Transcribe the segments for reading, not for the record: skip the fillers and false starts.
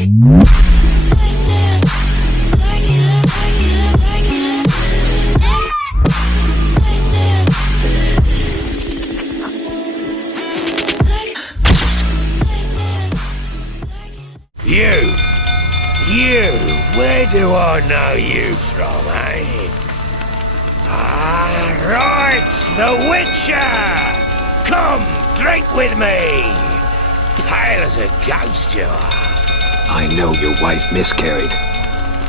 You, where do I know you from, eh? Right, the Witcher! Come, drink with me! Pale as a ghost you are. I know your wife miscarried.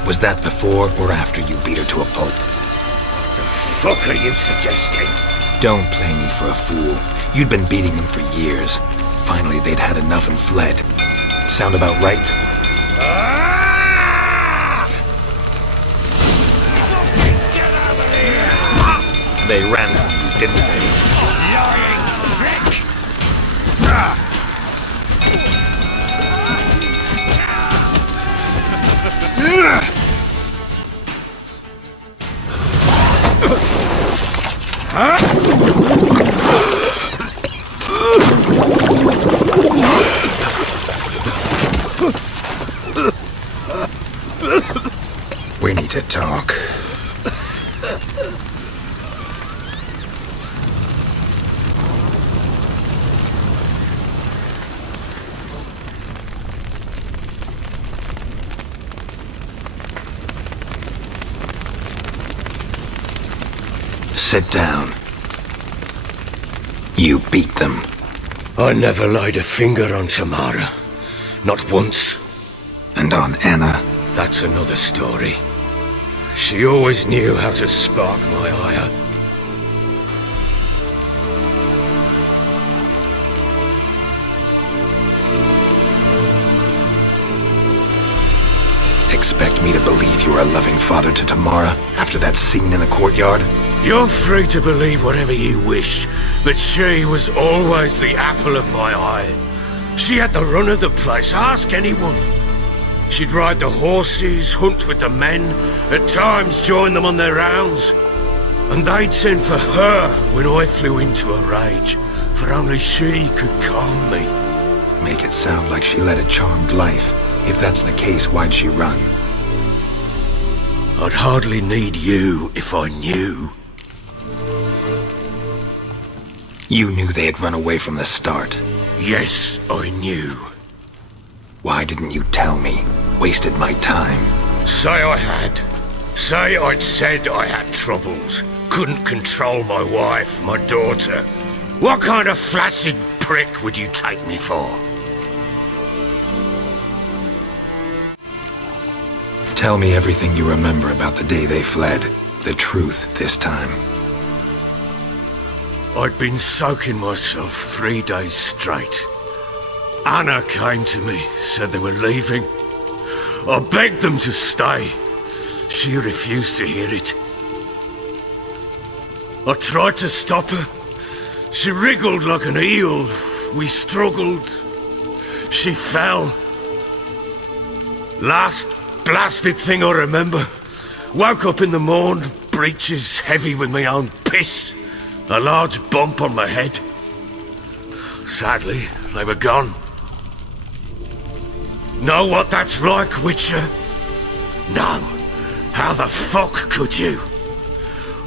Was that before or after you beat her to a pulp? What the fuck are you suggesting? Don't play me for a fool. You'd been beating them for years. Finally, they'd had enough and fled. Sound about right? Get over here! They ran from you, didn't they? Lying prick! We need to talk. Sit down. You beat them. I never laid a finger on Tamara. Not once. And on Anna? That's another story. She always knew how to spark my ire. Expect me to believe you were a loving father to Tamara after that scene in the courtyard? You're free to believe whatever you wish, but she was always the apple of my eye. She had the run of the place, ask anyone. She'd ride the horses, hunt with the men, at times join them on their rounds. And they'd send for her when I flew into a rage, for only she could calm me. Make it sound like she led a charmed life. If that's the case, why'd she run? I'd hardly need you if I knew. You knew they had run away from the start. Yes, I knew. Why didn't you tell me? Wasted my time. Say I had. Say I'd said I had troubles. Couldn't control my wife, my daughter. What kind of flaccid prick would you take me for? Tell me everything you remember about the day they fled. The truth this time. I'd been soaking myself 3 days straight. Anna came to me, said they were leaving. I begged them to stay. She refused to hear it. I tried to stop her. She wriggled like an eel. We struggled. She fell. Last blasted thing I remember. Woke up in the morn, breeches heavy with my own piss. A large bump on my head. Sadly, they were gone. Know what that's like, Witcher? No. How the fuck could you?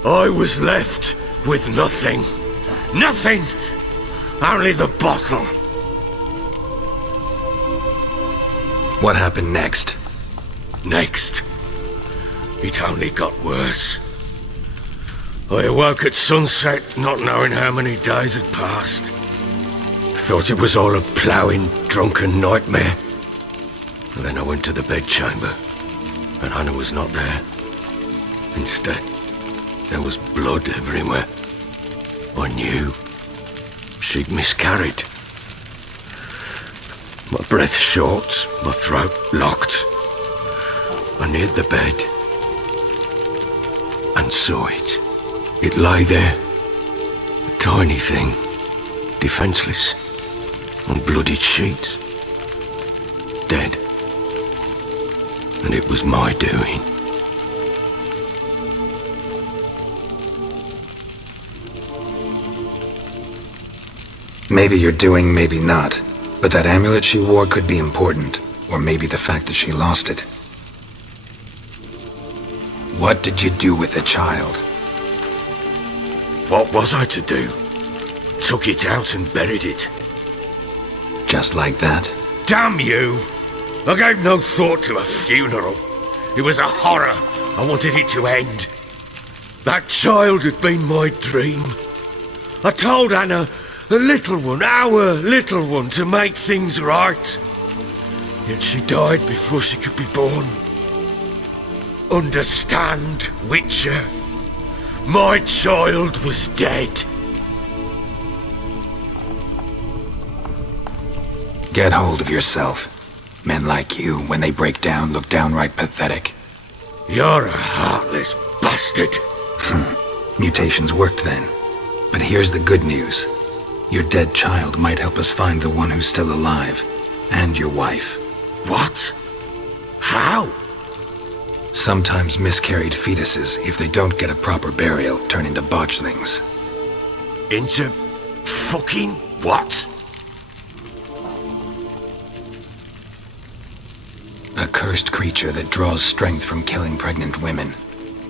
I was left with nothing. Nothing! Only the bottle. What happened next? Next. It only got worse. I awoke at sunset, not knowing how many days had passed. Thought it was all a ploughing, drunken nightmare. And then I went to the bedchamber, and Anna was not there. Instead, there was blood everywhere. I knew she'd miscarried. My breath short, my throat locked. I neared the bed and saw it. It lay there, a tiny thing, defenseless, on bloodied sheets, dead. And it was my doing. Maybe you're doing, maybe not. But that amulet she wore could be important. Or maybe the fact that she lost it. What did you do with the child? What was I to do? Took it out and buried it. Just like that? Damn you! I gave no thought to a funeral. It was a horror. I wanted it to end. That child had been my dream. I told Anna, the little one, our little one, to make things right. Yet she died before she could be born. Understand, Witcher? My child was dead. Get hold of yourself. Men like you, when they break down, look downright pathetic. You're a heartless bastard. Mutations worked then. But here's the good news. Your dead child might help us find the one who's still alive. And your wife. What? How? Sometimes miscarried fetuses, if they don't get a proper burial, turn into botchlings. Into fucking what? A cursed creature that draws strength from killing pregnant women.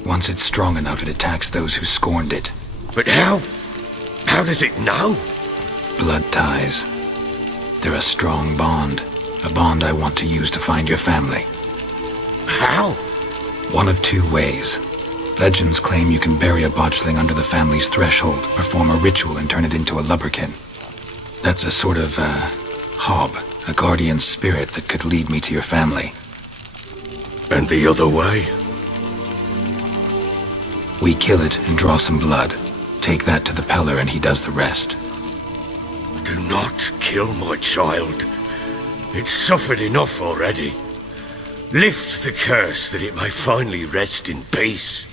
Once it's strong enough, it attacks those who scorned it. But how? How does it know? Blood ties. They're a strong bond. A bond I want to use to find your family. How? One of two ways. Legends claim you can bury a botchling under the family's threshold, perform a ritual, and turn it into a lubberkin. That's a sort of, hob, a guardian spirit that could lead me to your family. And the other way? We kill it and draw some blood. Take that to the Peller and he does the rest. Do not kill my child. It's suffered enough already. Lift the curse that it may finally rest in peace.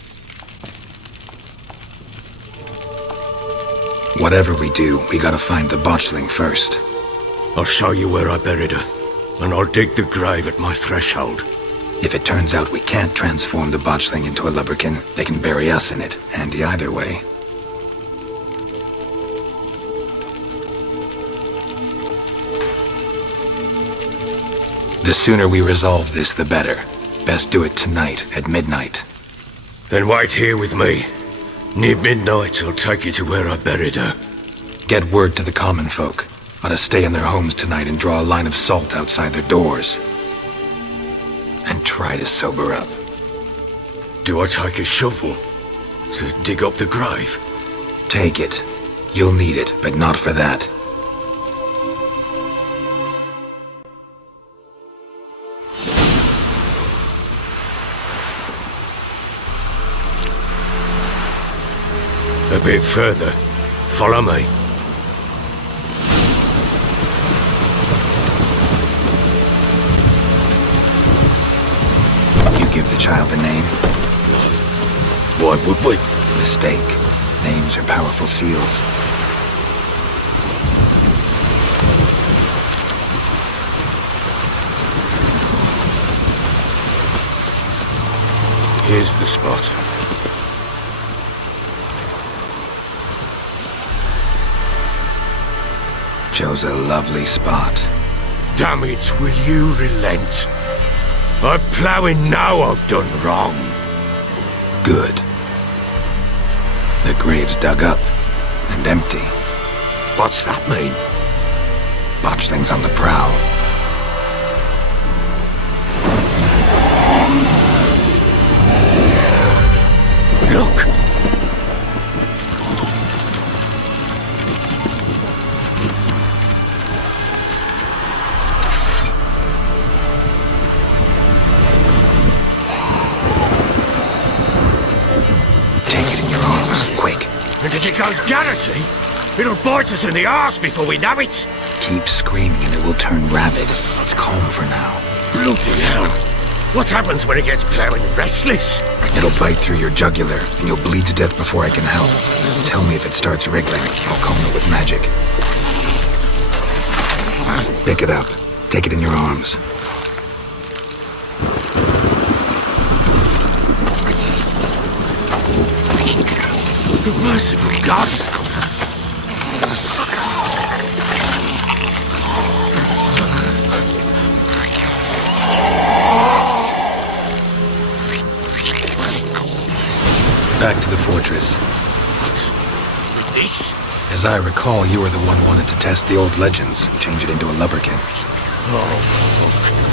Whatever we do, we gotta find the botchling first. I'll show you where I buried her, and I'll dig the grave at my threshold. If it turns out we can't transform the botchling into a lubberkin, they can bury us in it. Handy either way. The sooner we resolve this, the better. Best do it tonight, at midnight. Then wait here with me. Near midnight, I'll take you to where I buried her. Get word to the common folk. Ought to stay in their homes tonight and draw a line of salt outside their doors. And try to sober up. Do I take a shovel to dig up the grave? Take it. You'll need it, but not for that. A bit further. Follow me. You give the child a name? Why would we? Mistake. Names are powerful seals. Here's the spot. Chose a lovely spot. Damn it, will you relent? I'm ploughing now I've done wrong. Good. The grave's dug up and empty. What's that mean? Botchling's on the prowl. Look! And if it goes Garrity, it'll bite us in the arse before we know it. Keep screaming and it will turn rabid. Let's calm for now. Bloody hell. What happens when it gets ploughing restless? It'll bite through your jugular and you'll bleed to death before I can help. Tell me if it starts wriggling. I'll calm it with magic. Pick it up. Take it in your arms. Merciful gods! As I recall, you were the one wanted to test the old legends, change it into a lubberkin. Oh, fuck.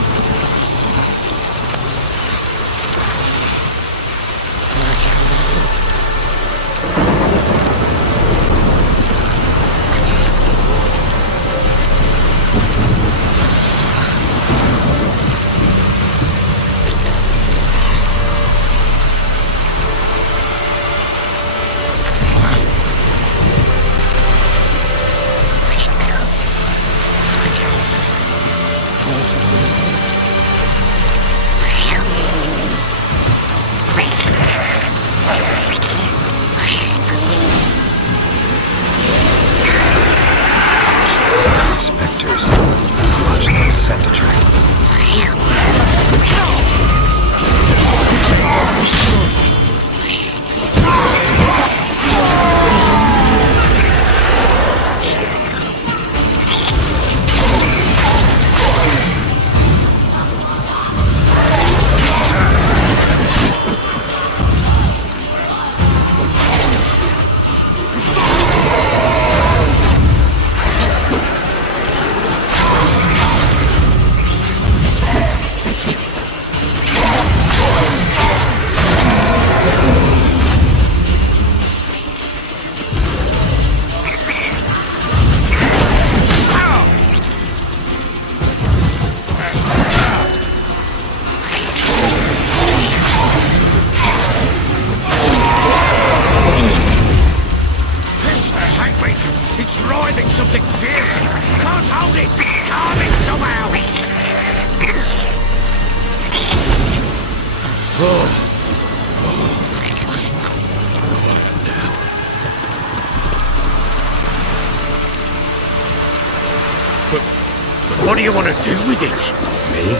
What do you want to do with it? Me?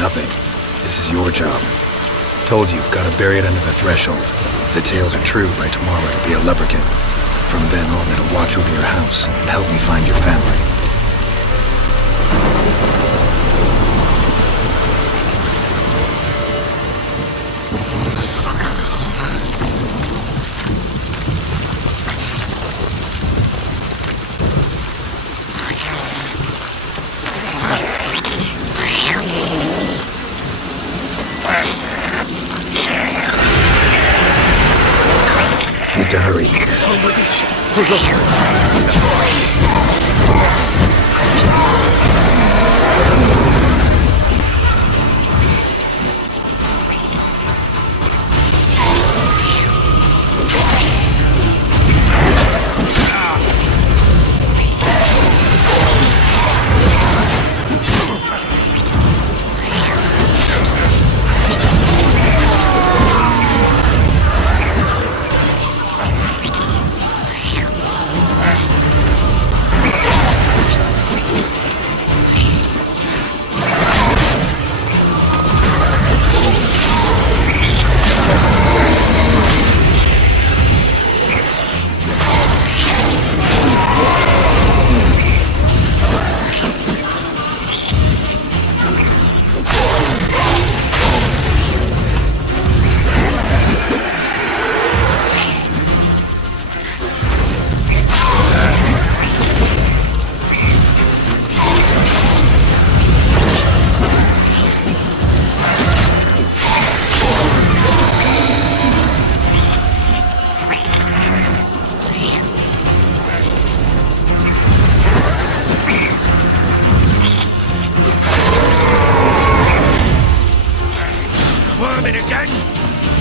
Nothing. This is your job. Told you, gotta bury it under the threshold. If the tales are true, by tomorrow it'll be a leprechaun. From then on, it'll watch over your house and help me find your family. Need to hurry. On with it. Hold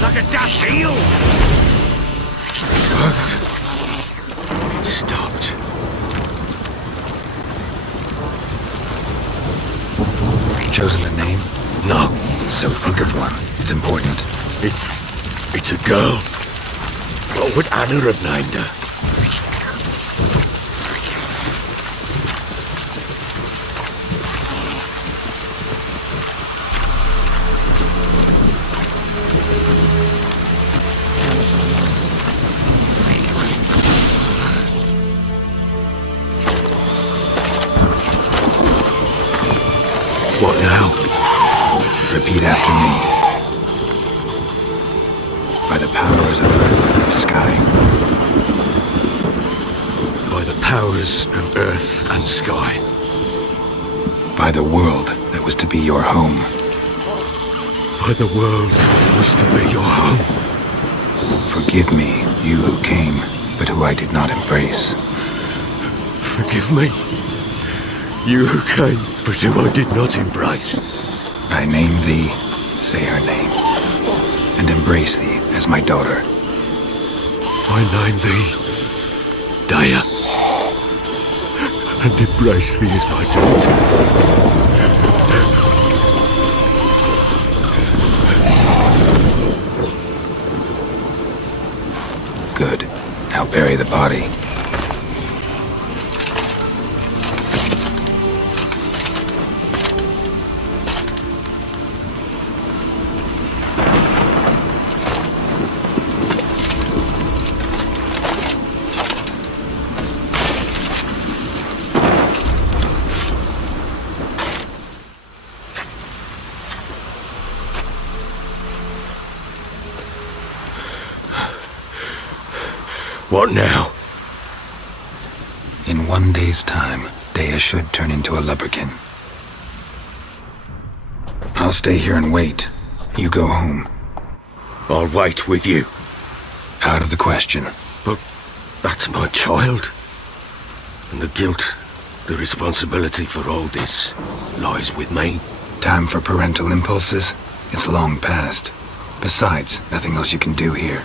like a daft eel. Worked. It stopped. Chosen a name? No. So think of one. It's important. It's a girl. What would Anna have named her? What now? Repeat after me. By the powers of earth and sky. By powers of earth and sky. By the world that was to be your home. By the world that was to be your home. Forgive me, you who came, but who I did not embrace. Forgive me, you who came, but who I did not embrace. I name thee, say her name, and embrace thee as my daughter. I name thee, Dea, and embrace thee as my daughter. Good. Now bury the body. What now? In 1 day's time, Dea should turn into a lubberkin. I'll stay here and wait. You go home. I'll wait with you. Out of the question. But that's my child. And the guilt, the responsibility for all this lies with me. Time for parental impulses? It's long past. Besides, nothing else you can do here.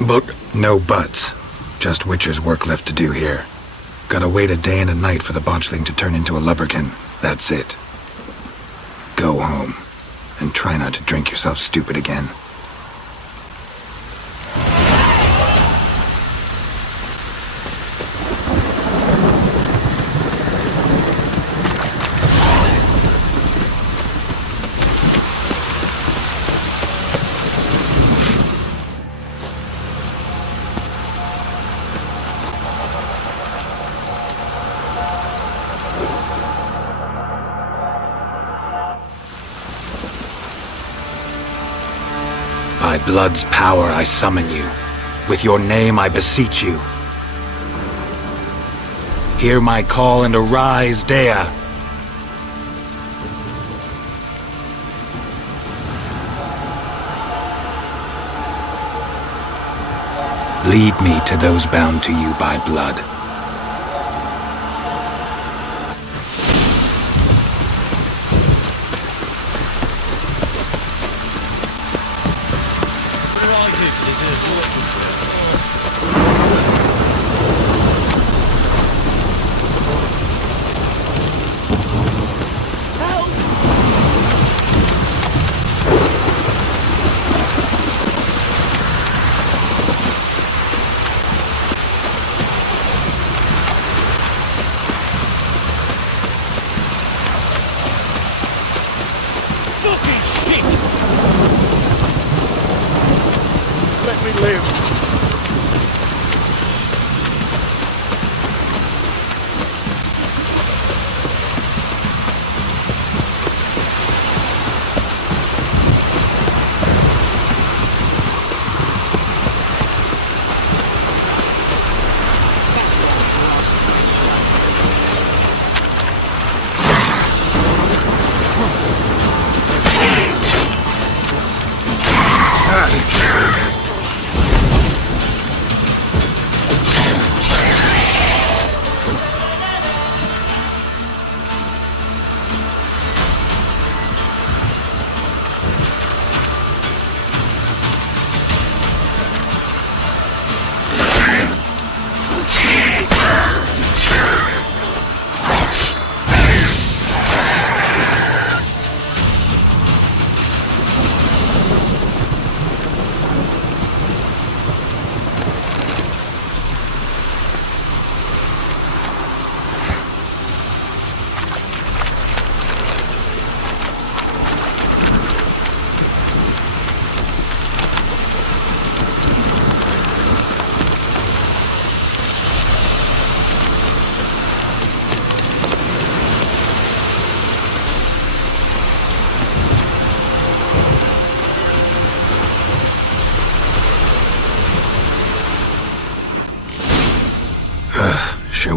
But No buts. Just Witcher's work left to do here. Gotta wait a day and a night for the botchling to turn into a lubberkin. That's it. Go home. And try not to drink yourself stupid again. By blood's power I summon you. With your name I beseech you. Hear my call and arise, Dea. Lead me to those bound to you by blood. fucking shit! Let me live.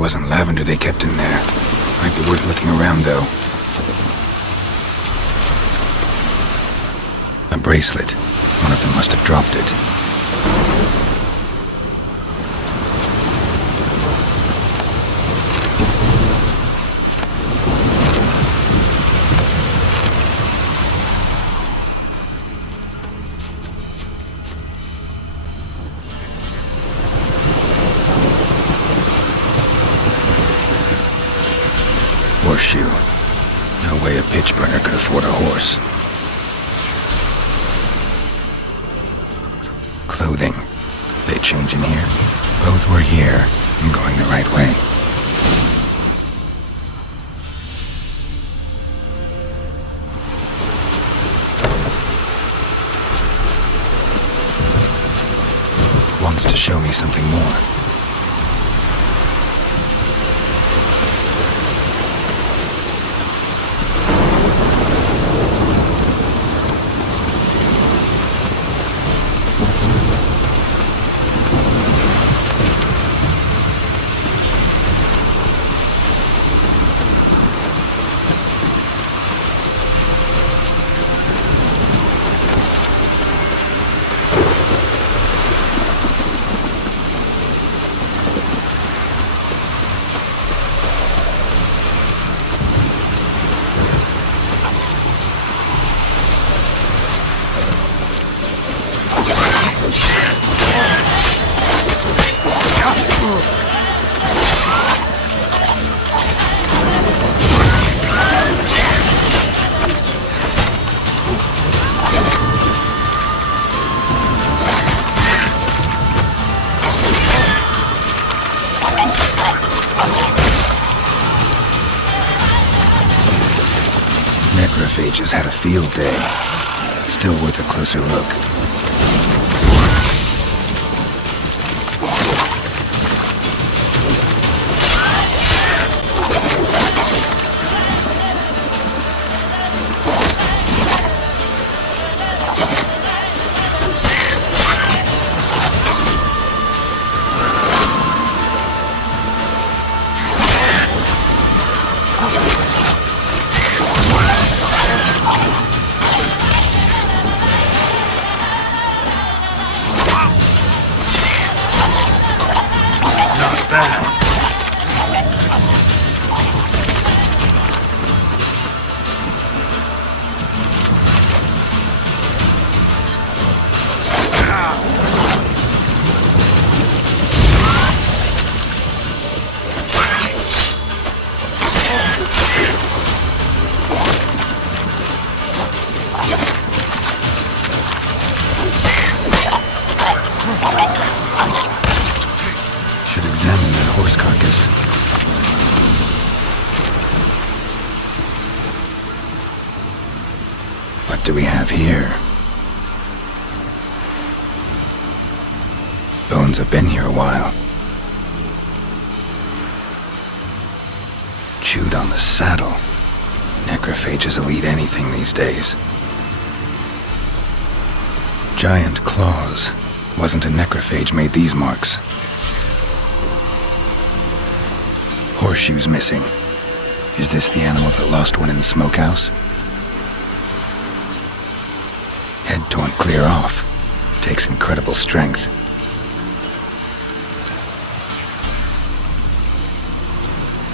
wasn't lavender they kept in there. Might be worth looking around, though. A bracelet. One of them must have dropped it. Horseshoe. No way a pitch burner could afford a horse. Clothing. They change in here? Both were here. I'm going the right way. Wants to show me something more. Necrophages had a field day. Still worth a closer look. Should examine that horse carcass. What do we have here? Bones have been here a while. Chewed on the saddle. Necrophages will eat anything these days. Giant claws. Wasn't a necrophage made these marks. Horseshoes missing. Is this the animal that lost one in the smokehouse? Head torn clear off. Takes incredible strength.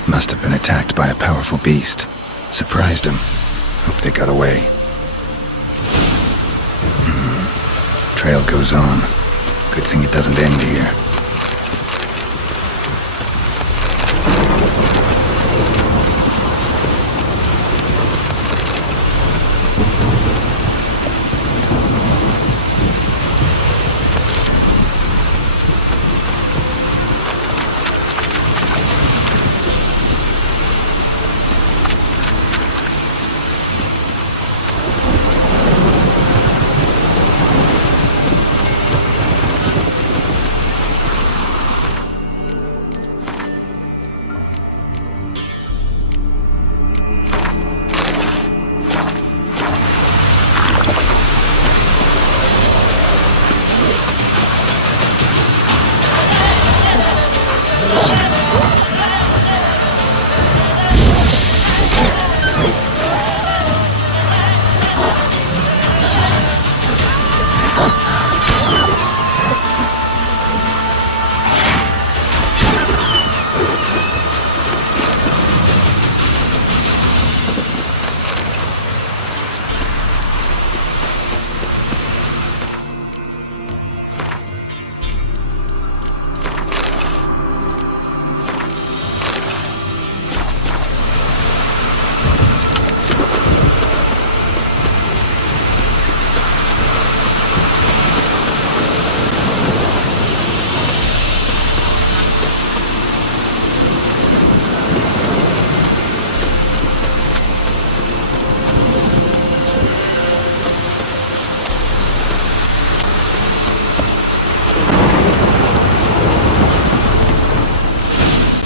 Must have been attacked by a powerful beast. Surprised him. Hope they got away. Trail goes on. Good thing it doesn't end here.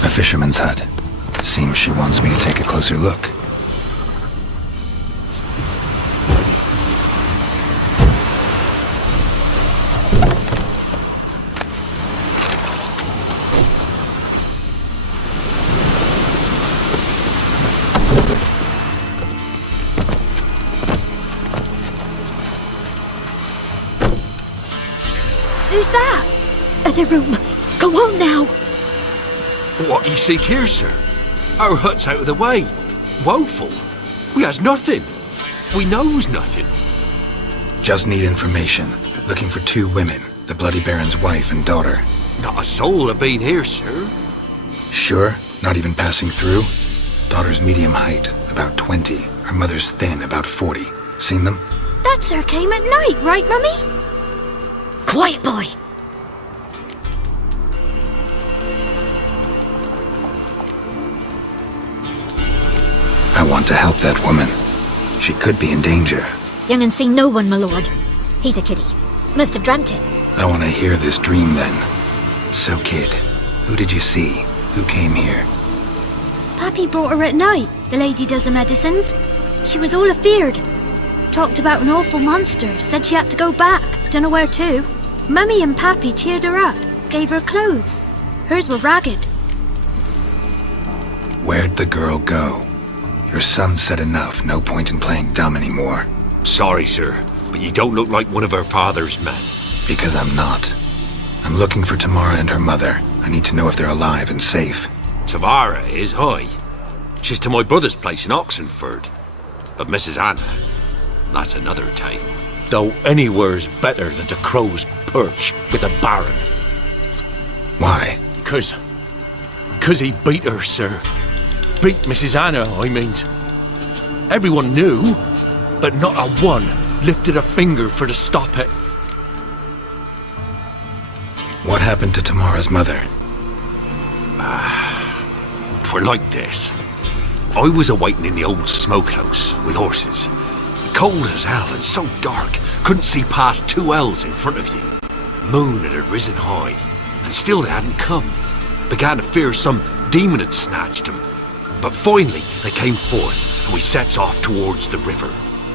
A fisherman's hut. Seems she wants me to take a closer look. Who's that? Other room. Go on now. What you seek here, sir? Our hut's out of the way. Woeful. We has nothing. We knows nothing. Just need information. Looking for 2 women, the Bloody Baron's wife and daughter. Not a soul have been here, sir. Sure? Not even passing through? Daughter's medium height, about 20. Her mother's thin, about 40. Seen them? That sir came at night, right, Mummy? Quiet, boy. I want to help that woman. She could be in danger. Young and seen no one, my lord. He's a kiddie. Must have dreamt it. I want to hear this dream then. So, kid, who did you see? Who came here? Pappy brought her at night. The lady does the medicines. She was all afeared. Talked about an awful monster. Said she had to go back. Dunno where to. Mummy and Pappy cheered her up. Gave her clothes. Hers were ragged. Where'd the girl go? Your son said enough. No point in playing dumb anymore. Sorry, sir, but you don't look like one of our father's men. Because I'm not. I'm looking for Tamara and her mother. I need to know if they're alive and safe. Tamara is, aye. She's to my brother's place in Oxenford. But Mrs. Anna, that's another tale. Though anywhere's better than to crow's perch with the Baron. Why? 'Cause he beat her, sir. Beat Mrs. Anna, I means. Everyone knew, but not a one lifted a finger for to stop it. What happened to Tamara's mother? 'Twere like this. I was awaiting in the old smokehouse with horses. Cold as hell and so dark, couldn't see past 2 ells in front of you. Moon had risen high, and still they hadn't come. Began to fear some demon had snatched them. But finally they came forth, and we sets off towards the river.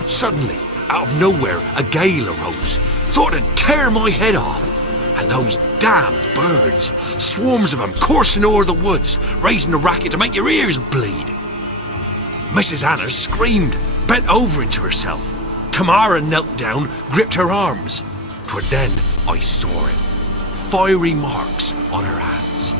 Suddenly, out of nowhere, a gale arose. Thought it'd tear my head off. And those damn birds, swarms of them coursing o'er the woods, raising a racket to make your ears bleed. Mrs. Anna screamed, bent over into herself. Tamara knelt down, gripped her arms. 'Twere then I saw it. Fiery marks on her hands.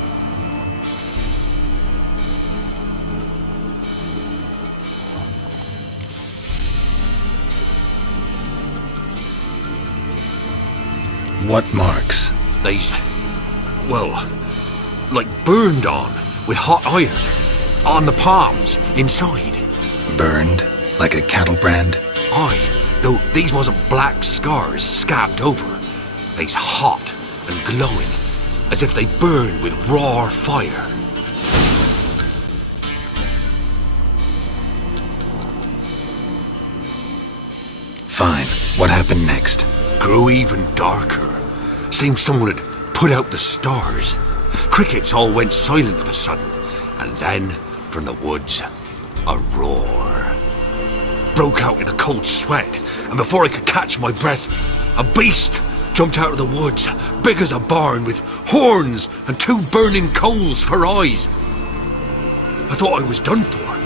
What marks? They's, well, like burned on with hot iron. On the palms, inside. Burned? Like a cattle brand? Aye, though these wasn't black scars scabbed over. They's hot and glowing, as if they burned with raw fire. Fine. What happened next? Grew even darker. Seemed someone had put out the stars. Crickets all went silent of a sudden, and then, from the woods, a roar. Broke out in a cold sweat, and before I could catch my breath, a beast jumped out of the woods, big as a barn, with horns and 2 burning coals for eyes. I thought I was done for.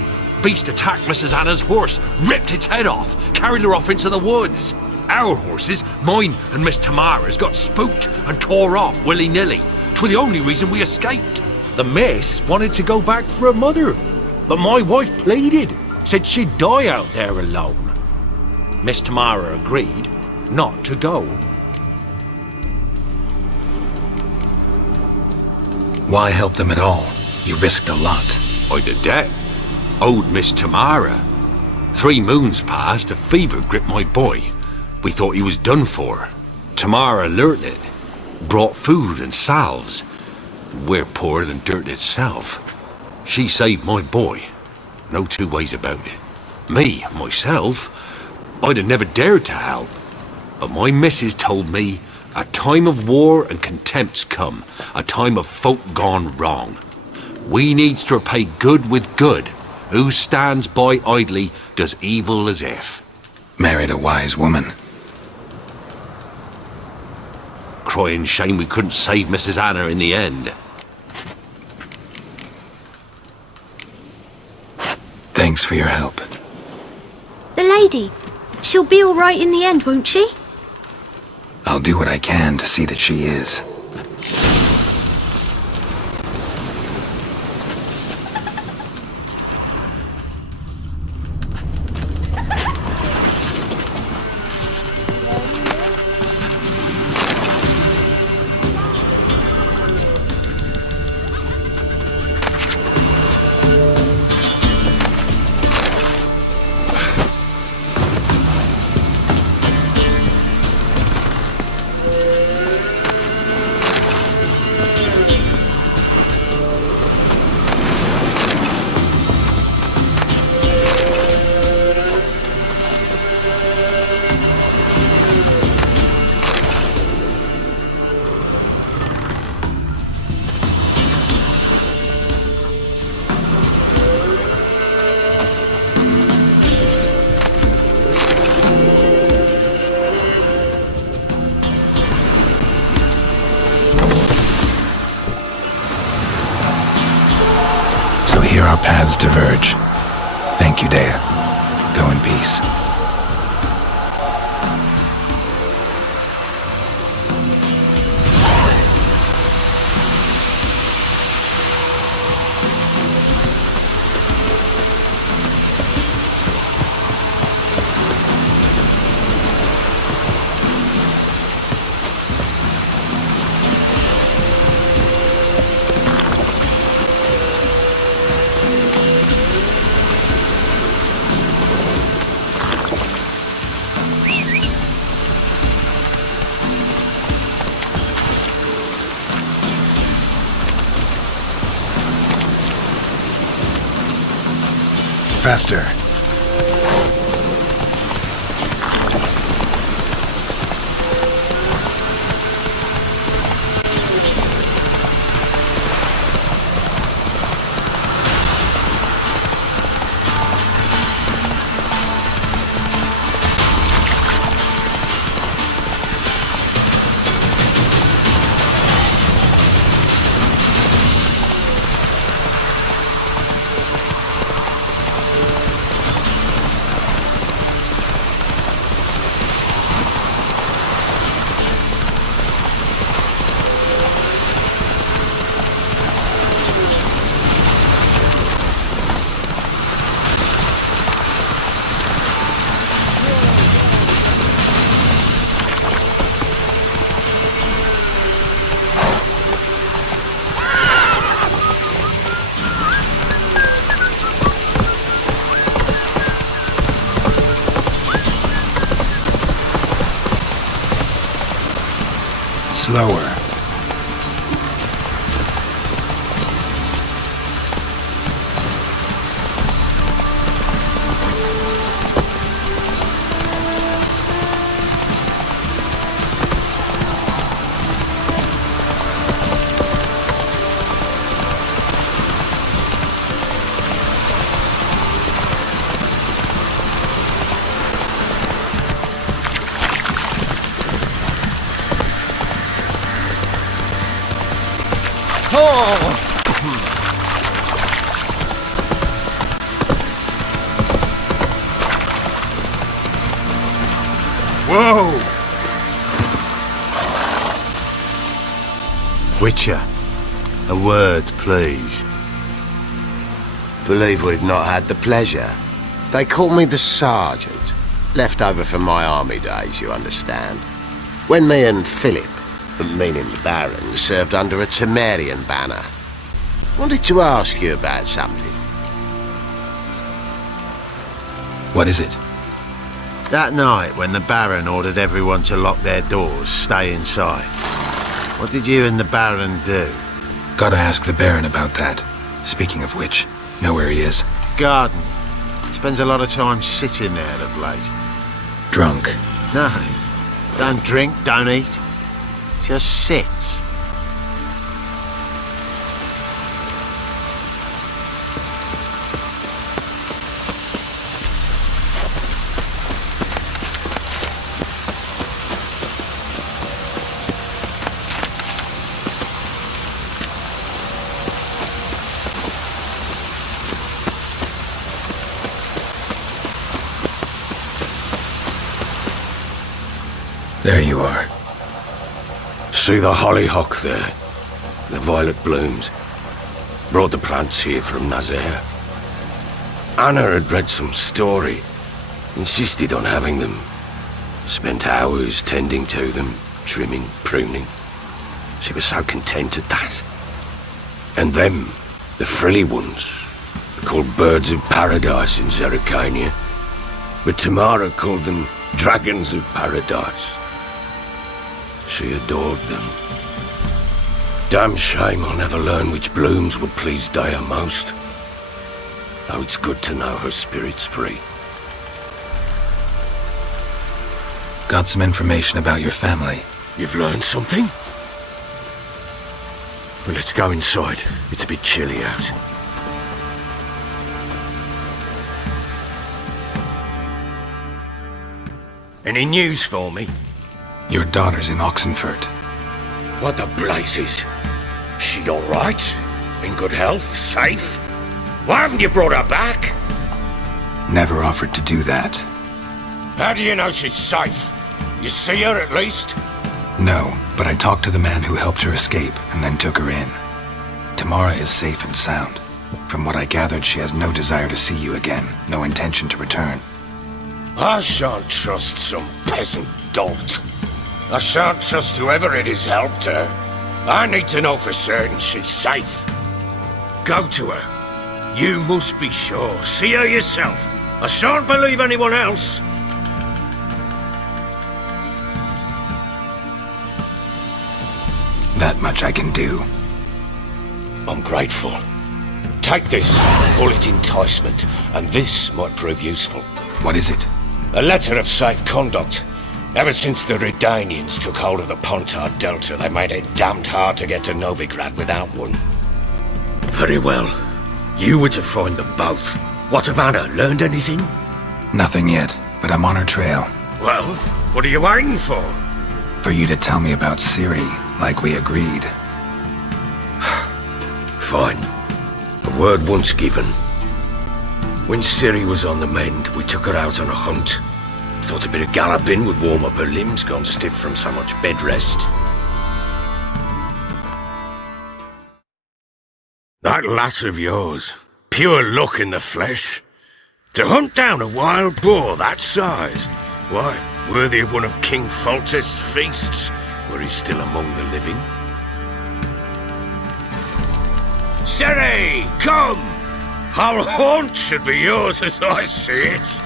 Beast attacked Mrs. Anna's horse, ripped its head off, carried her off into the woods. Our horses, mine and Miss Tamara's, got spooked and tore off willy-nilly. 'Twere the only reason we escaped. The miss wanted to go back for her mother, but my wife pleaded, said she'd die out there alone. Miss Tamara agreed not to go. Why help them at all? You risked a lot. I'd a debt. Owed Miss Tamara. 3 moons passed, a fever gripped my boy. We thought he was done for. Tamara learnt it. Brought food and salves. We're poorer than dirt itself. She saved my boy. No 2 ways about it. Me, myself, I'd have never dared to help. But my missus told me a time of war and contempt's come. A time of folk gone wrong. We needs to repay good with good. Who stands by idly does evil as if. Married a wise woman. Crying shame we couldn't save Mrs. Anna in the end. Thanks for your help. The lady, she'll be all right in the end, won't she? I'll do what I can to see that she is. Here our paths diverge. Thank you, Dea. Go in peace. Faster. Slower. Whoa! Witcher, a word, please. Believe we've not had the pleasure. They call me the Sergeant. Left over from my army days, you understand. When me and Philip, meaning the Baron, served under a Temerian banner. Wanted to ask you about something. What is it? That night when the Baron ordered everyone to lock their doors, stay inside. What did you and the Baron do? Gotta ask the Baron about that. Speaking of which, know where he is. Garden. Spends a lot of time sitting there of late. Drunk. No. Don't drink, don't eat. Just sits. There you are. See the hollyhock there? The violet blooms. Brought the plants here from Nazaire. Anna had read some story. Insisted on having them. Spent hours tending to them, trimming, pruning. She was so content at that. And them, the frilly ones, called birds of paradise in Zerrikania. But Tamara called them dragons of paradise. She adored them. Damn shame I'll never learn which blooms would please Dea most. Though it's good to know her spirit's free. Got some information about your family. You've learned something? Well, let's go inside. It's a bit chilly out. Any news for me? Your daughter's in Oxenfurt. What the blazes? She all right? In good health? Safe? Why haven't you brought her back? Never offered to do that. How do you know she's safe? You see her at least? No, but I talked to the man who helped her escape and then took her in. Tamara is safe and sound. From what I gathered, she has no desire to see you again, no intention to return. I shan't trust some peasant dolt. I shan't trust whoever it is helped her. I need to know for certain she's safe. Go to her. You must be sure. See her yourself. I shan't believe anyone else. That much I can do. I'm grateful. Take this, call it enticement, and this might prove useful. What is it? A letter of safe conduct. Ever since the Redanians took hold of the Pontard Delta, they made it damned hard to get to Novigrad without one. Very well. You were to find them both. What of Anna? Learned anything? Nothing yet, but I'm on her trail. Well, what are you waiting for? For you to tell me about Ciri, like we agreed. Fine. A word once given. When Ciri was on the mend, we took her out on a hunt. Thought a bit of galloping would warm up her limbs, gone stiff from so much bed rest. That lass of yours, pure luck in the flesh. To hunt down a wild boar that size, why, worthy of one of King Foltest's feasts, were he still among the living. Ciri, come! Whole haunt should be yours as I see it.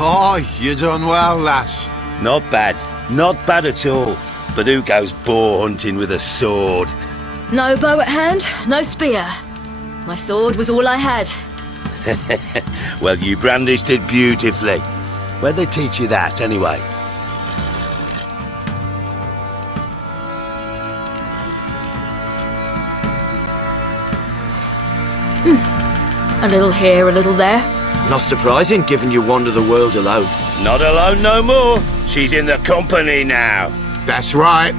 Aye, you done well, lass. Not bad. Not bad at all. But who goes boar hunting with a sword? No bow at hand, no spear. My sword was all I had. Well, you brandished it beautifully. Where'd they teach you that, anyway? A little here, a little there. Not surprising, given you wander the world alone. Not alone no more. She's in the company now. That's right.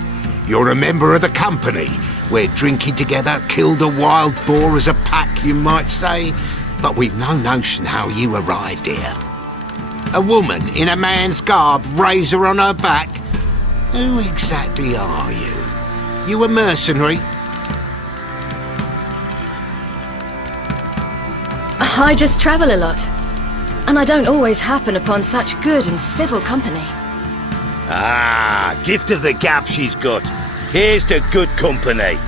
You're a member of the company. We're drinking together, killed a wild boar as a pack, you might say. But we've no notion how you arrived here. A woman in a man's garb, razor on her back. Who exactly are you? You a mercenary? I just travel a lot. And I don't always happen upon such good and civil company. Ah, gift of the gab she's got. Here's to good company.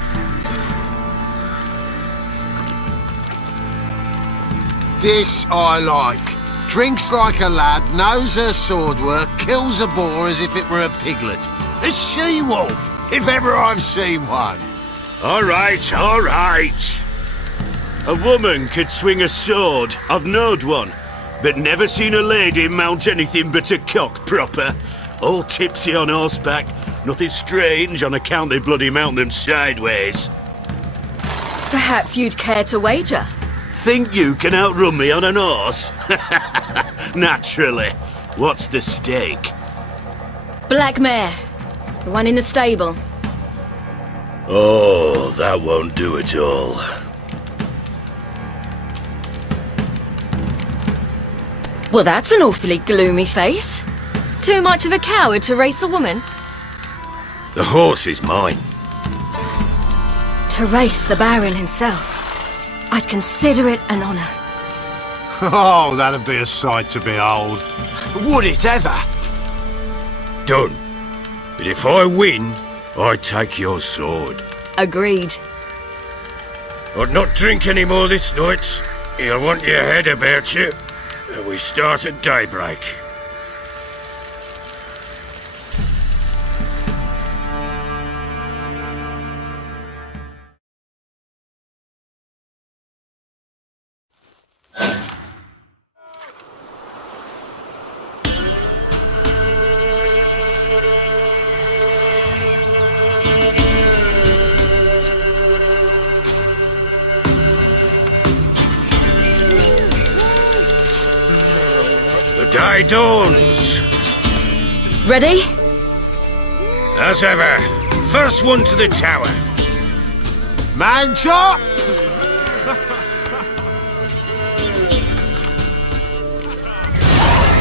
This I like. Drinks like a lad, knows her sword work, kills a boar as if it were a piglet. A she-wolf, if ever I've seen one. All right, all right. A woman could swing a sword. I've knowed one. But never seen a lady mount anything but a cock proper. All tipsy on horseback. Nothing strange on account they bloody mount them sideways. Perhaps you'd care to wager? Think you can outrun me on an horse? Naturally. What's the stake? Black mare. The one in the stable. Oh, that won't do it all. Well, that's an awfully gloomy face. Too much of a coward to race a woman? The horse is mine. To race the Baron himself. I'd consider it an honour. Oh, that'd be a sight to behold. Would it ever? Done. But if I win, I take your sword. Agreed. I'd not drink any more this night. You'll want your head about you. We start at daybreak. The day dawns. Ready? As ever, first one to the tower. Man chop!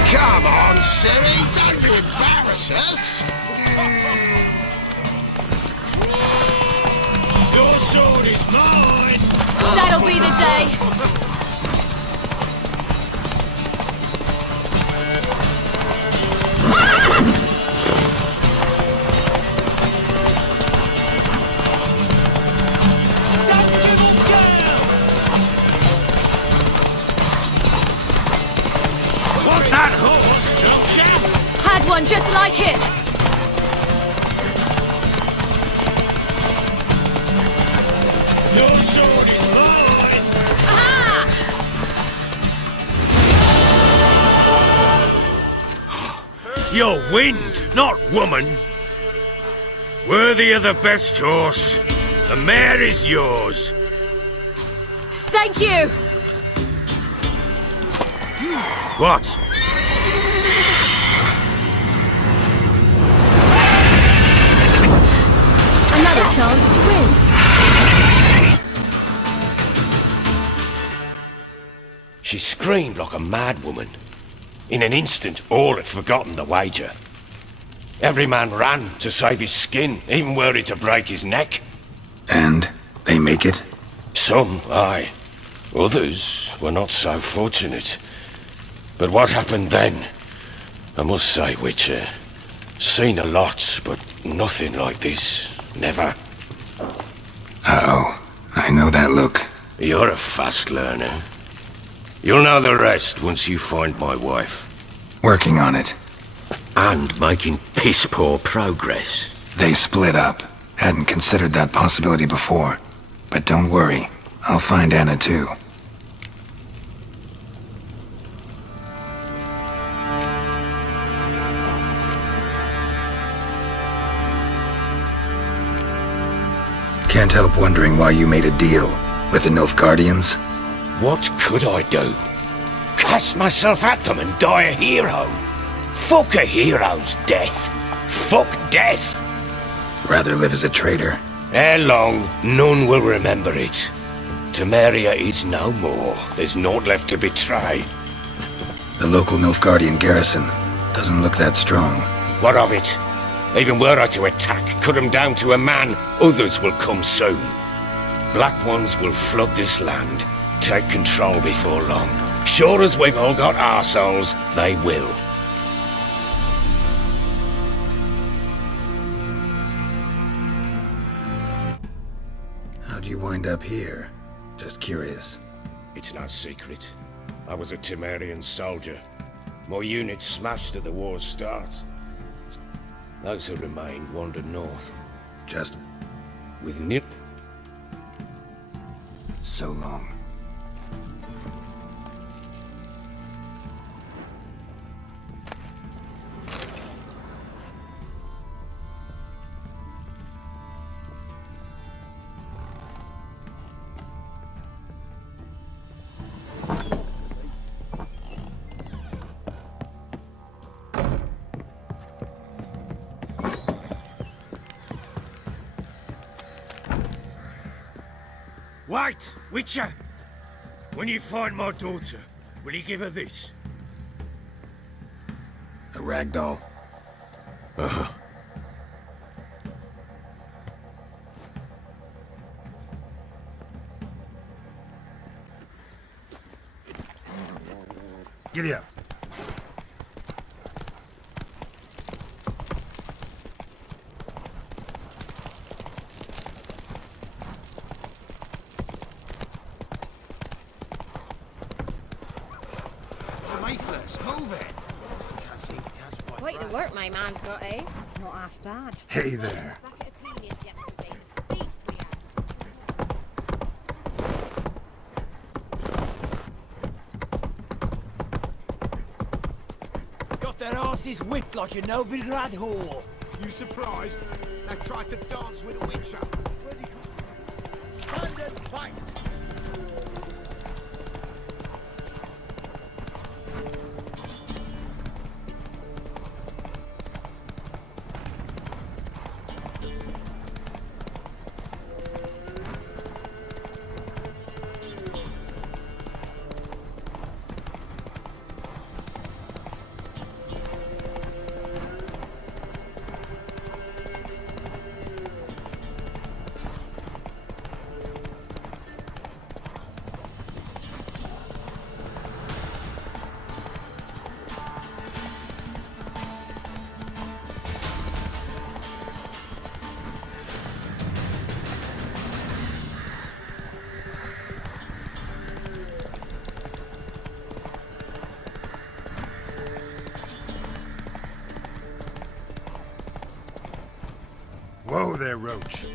Come on, Siri, don't you embarrass us. Your sword is mine. That'll be the day. That horse, don't you? Had one just like it. Your sword is mine. You're wind, not woman. Worthy of the best horse. The mare is yours. Thank you. What? Another chance to win. She screamed like a mad woman. In an instant, all had forgotten the wager. Every man ran to save his skin, even were it to break his neck. And they make it? Some, aye. Others were not so fortunate. But what happened then? I must say, Witcher, seen a lot, but nothing like this. Never. Uh-oh. I know that look. You're a fast learner. You'll know the rest once you find my wife. Working on it. And making piss-poor progress. They split up. Hadn't considered that possibility before. But don't worry. I'll find Anna too. Can't help wondering why you made a deal with the Nilfgaardians. What could I do? Cast myself at them and die a hero? Fuck a hero's death. Fuck death. Rather live as a traitor. Ere long, none will remember it. Temeria is no more. There's naught left to betray. The local Nilfgaardian garrison doesn't look that strong. What of it? Even were I to attack, cut them down to a man, others will come soon. Black ones will flood this land, take control before long. Sure as we've all got arseholes, they will. How'd you wind up here? Just curious. It's no secret. I was a Temerian soldier. My unit smashed at the war's start. Those who remained wandered north. Just With Nip. so long. Wait, Witcher! When you find my daughter, will you give her this? A ragdoll. Giddy up. Move it! Quite the work my man's got, eh? Not half bad. Hey there. Back at opinions yesterday. Feast we had. Got their asses whipped like a Novigrad whore. You surprised? They tried to dance with a witcher. Stand and fight! Whoa there, Roach.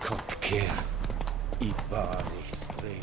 Cot care. I bari streni.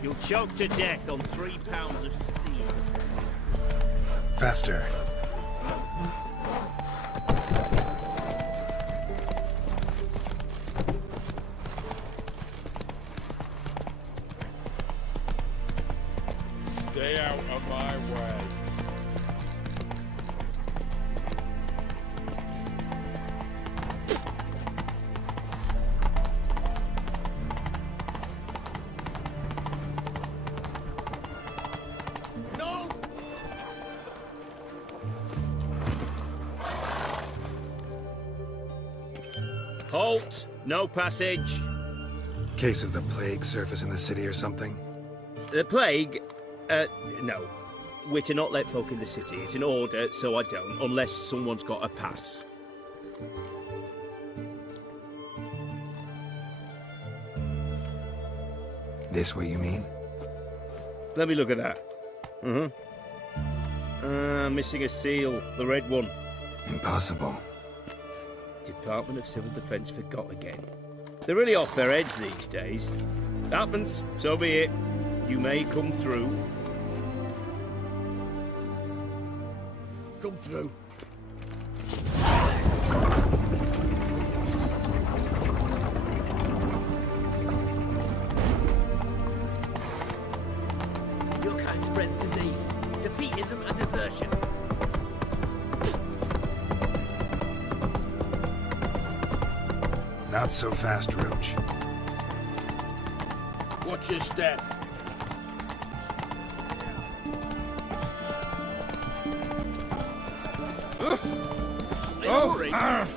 You'll choke to death on 3 pounds of steel. Faster. Stay out of my way. Halt! No passage. Case of the plague surface in the city or something? The plague? No. We're to not let folk in the city. It's an order, so I don't, unless someone's got a pass. This what you mean? Let me look at that. Missing a seal, the red one. Impossible. Department of Civil Defence forgot again. They're really off their heads these days. Happens, so be it. You may come through. Come through. Your kind spreads disease, defeatism and desertion. Not so fast, Roach. Watch your step.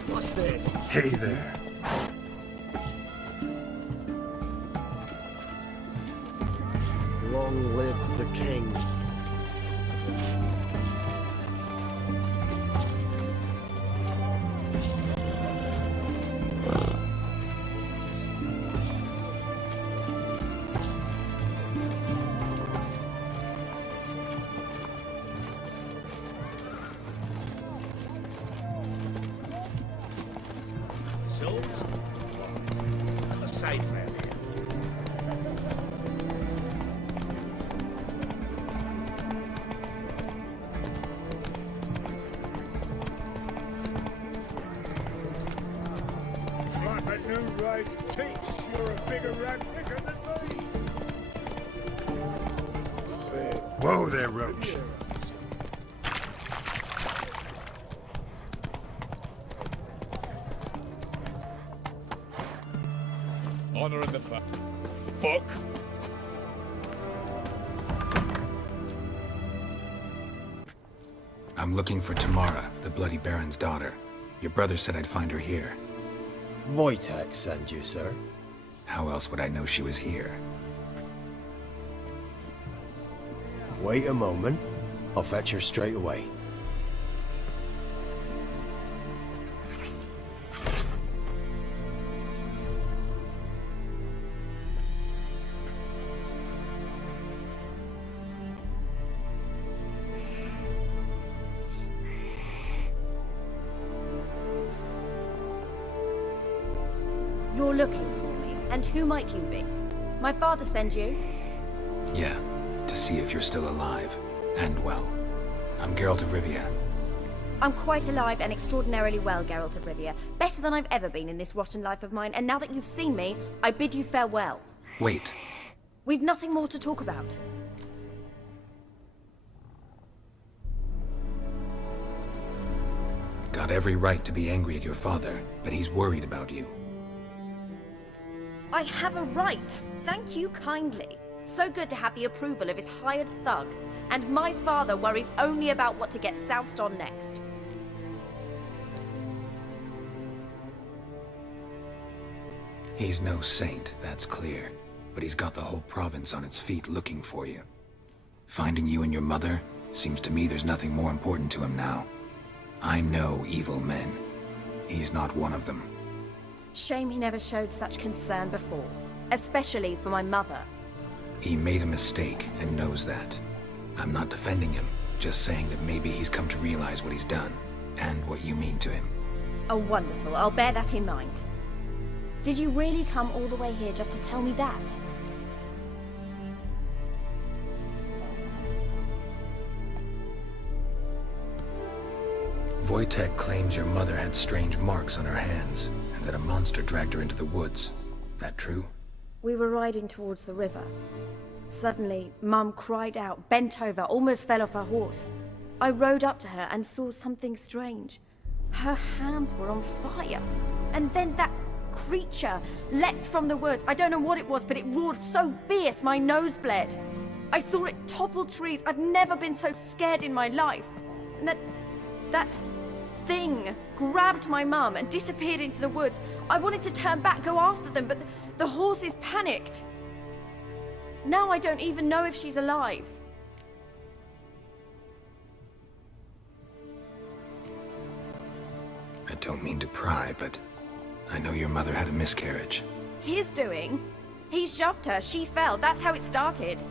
What's this? Hey there. Long live the king. Salt? A safe area. Like a new race teach, you're a bigger rat picker than me. Whoa there, Roach. Honor in the fuck. I'm looking for Tamara, the Bloody Baron's daughter. Your brother said I'd find her here. Wojtek sent you, sir. How else would I know she was here? Wait a moment. I'll fetch her straight away. You're looking for me, and who might you be? My father sent you? Yeah, to see if you're still alive. And well. I'm Geralt of Rivia. I'm quite alive and extraordinarily well, Geralt of Rivia. Better than I've ever been in this rotten life of mine, and now that you've seen me, I bid you farewell. Wait. We've nothing more to talk about. Got every right to be angry at your father, but he's worried about you. I have a right. Thank you kindly. So good to have the approval of his hired thug. And my father worries only about what to get soused on next. He's no saint, that's clear. But he's got the whole province on its feet looking for you. Finding you and your mother, seems to me there's nothing more important to him now. I know evil men. He's not one of them. Shame he never showed such concern before. Especially for my mother. He made a mistake and knows that. I'm not defending him, just saying that maybe he's come to realize what he's done, and what you mean to him. Oh, wonderful. I'll bear that in mind. Did you really come all the way here just to tell me that? Wojtek claims your mother had strange marks on her hands, and that a monster dragged her into the woods. That true? We were riding towards the river. Suddenly, Mum cried out, bent over, almost fell off her horse. I rode up to her and saw something strange. Her hands were on fire. And then that creature leapt from the woods. I don't know what it was, but it roared so fierce my nose bled. I saw it topple trees. I've never been so scared in my life. And that thing grabbed my mum and disappeared into the woods. I wanted to turn back, go after them, but the horses panicked. Now I don't even know if she's alive. I don't mean to pry, but I know your mother had a miscarriage. His doing? He shoved her, she fell, that's how it started.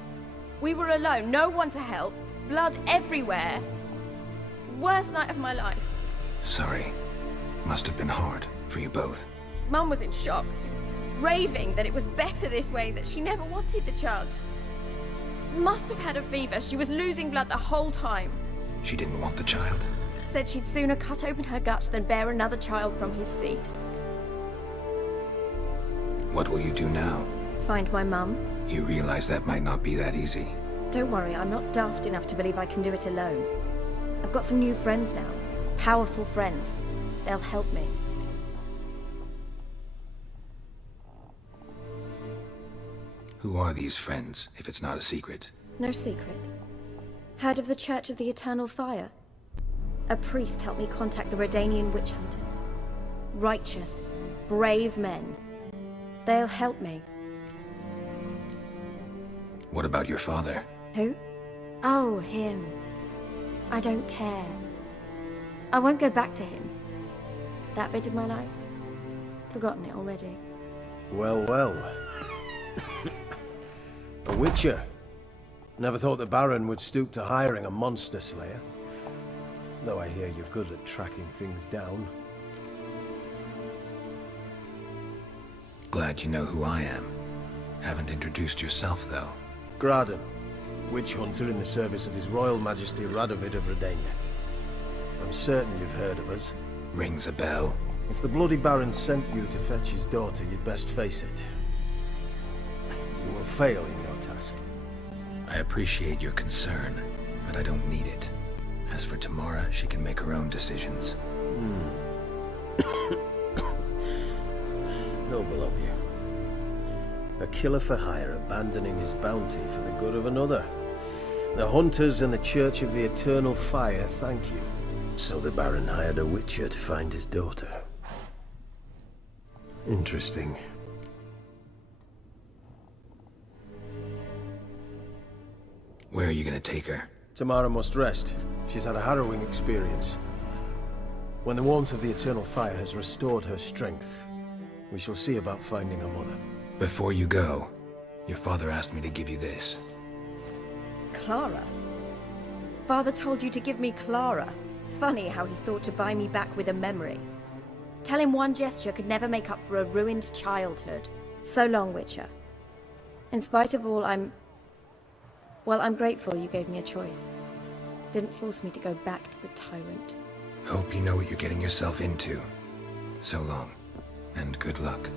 We were alone, no one to help, blood everywhere. Worst night of my life. Sorry. Must have been hard for you both. Mum was in shock. She was raving that it was better this way, that she never wanted the child. Must have had a fever. She was losing blood the whole time. She didn't want the child? Said she'd sooner cut open her gut than bear another child from his seed. What will you do now? Find my mum. You realize that might not be that easy. Don't worry, I'm not daft enough to believe I can do it alone. I've got some new friends now. Powerful friends. They'll help me. Who are these friends, if it's not a secret? No secret. Heard of the Church of the Eternal Fire? A priest helped me contact the Redanian witch hunters. Righteous, brave men. They'll help me. What about your father? Who? Oh, him. I don't care. I won't go back to him. That bit of my life? Forgotten it already. Well, well. A witcher. Never thought the Baron would stoop to hiring a monster slayer. Though I hear you're good at tracking things down. Glad you know who I am. Haven't introduced yourself, though. Graden, witch hunter in the service of His Royal Majesty Radovid of Redania. I'm certain you've heard of us. Rings a bell. If the Bloody Baron sent you to fetch his daughter, you'd best face it. You will fail in your task. I appreciate your concern, but I don't need it. As for Tamara, she can make her own decisions. Noble of you. A killer for hire abandoning his bounty for the good of another. The hunters and the Church of the Eternal Fire thank you. So the Baron hired a witcher to find his daughter. Interesting. Where are you gonna take her? Tamara must rest. She's had a harrowing experience. When the warmth of the Eternal Fire has restored her strength, we shall see about finding her mother. Before you go, your father asked me to give you this. Clara? Father told you to give me Clara. Funny how he thought to buy me back with a memory. Tell him one gesture could never make up for a ruined childhood. So long, Witcher. In spite of all, I'm grateful you gave me a choice. Didn't force me to go back to the tyrant. Hope you know what you're getting yourself into. So long, and good luck.